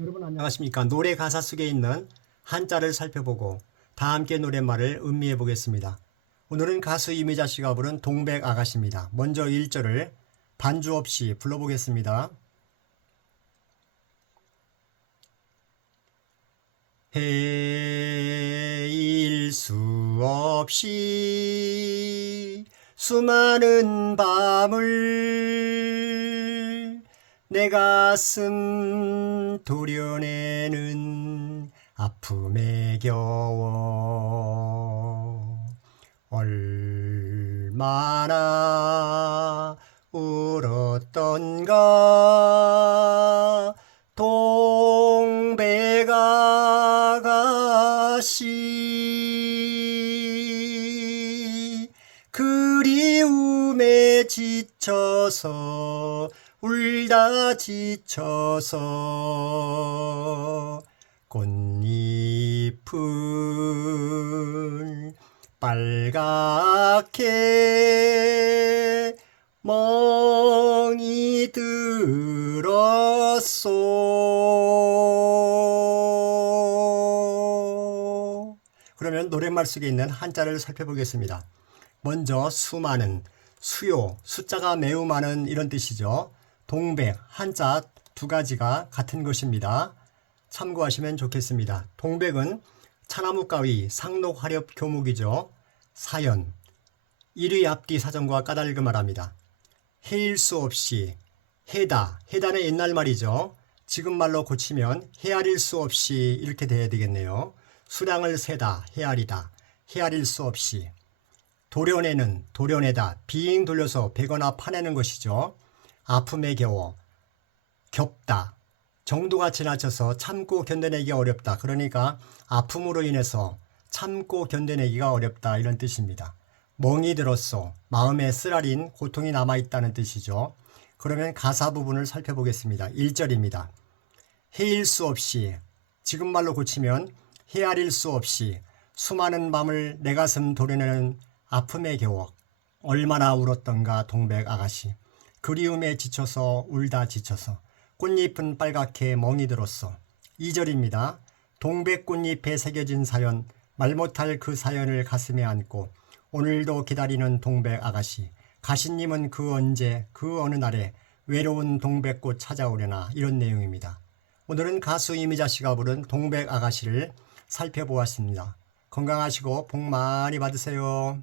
여러분 안녕하십니까? 노래 가사 속에 있는 한자를 살펴보고 다 함께 노랫말을 음미해 보겠습니다. 오늘은 가수 이미자 씨가 부른 동백 아가씨입니다. 먼저 1절을 반주 없이 불러보겠습니다. 해일 수 없이 수많은 밤을 내 가슴 도려내는 아픔에 겨워. 얼마나 울었던가. 동백 아가씨. 그리움에 지쳐서 울다 지쳐서 꽃잎은 빨갛게 멍이 들었소. 그러면 노랫말 속에 있는 한자를 살펴보겠습니다. 먼저 수많은, 수요, 숫자가 매우 많은 이런 뜻이죠. 동백, 한자 두 가지가 같은 것입니다. 참고하시면 좋겠습니다. 동백은 차나무 가위, 상록 화렵 교목이죠. 사연, 일위 앞뒤 사정과 까닭을 말합니다. 해일 수 없이 해다, 해다는 옛날 말이죠. 지금 말로 고치면 헤아릴 수 없이 이렇게 돼야 되겠네요. 수량을 세다, 헤아리다, 헤아릴 수 없이 도려내는, 도려내다, 빙 돌려서 베거나 파내는 것이죠. 아픔에 겨워 겹다, 정도가 지나쳐서 참고 견뎌내기 어렵다. 그러니까 아픔으로 인해서 참고 견뎌내기가 어렵다. 이런 뜻입니다. 멍이 들었어. 마음에 쓰라린 고통이 남아있다는 뜻이죠. 그러면 가사 부분을 살펴보겠습니다. 1절입니다. 헤일 수 없이, 지금 말로 고치면 헤아릴 수 없이 수많은 밤을 내 가슴 도려내는 아픔에 겨워 얼마나 울었던가 동백 아가씨. 그리움에 지쳐서 울다 지쳐서 꽃잎은 빨갛게 멍이 들었어. 2절입니다. 동백꽃잎에 새겨진 사연, 말 못할 그 사연을 가슴에 안고 오늘도 기다리는 동백 아가씨. 가시님은 그 언제, 그 어느 날에 외로운 동백꽃 찾아오려나 이런 내용입니다. 오늘은 가수 이미자 씨가 부른 동백 아가씨를 살펴보았습니다. 건강하시고 복 많이 받으세요.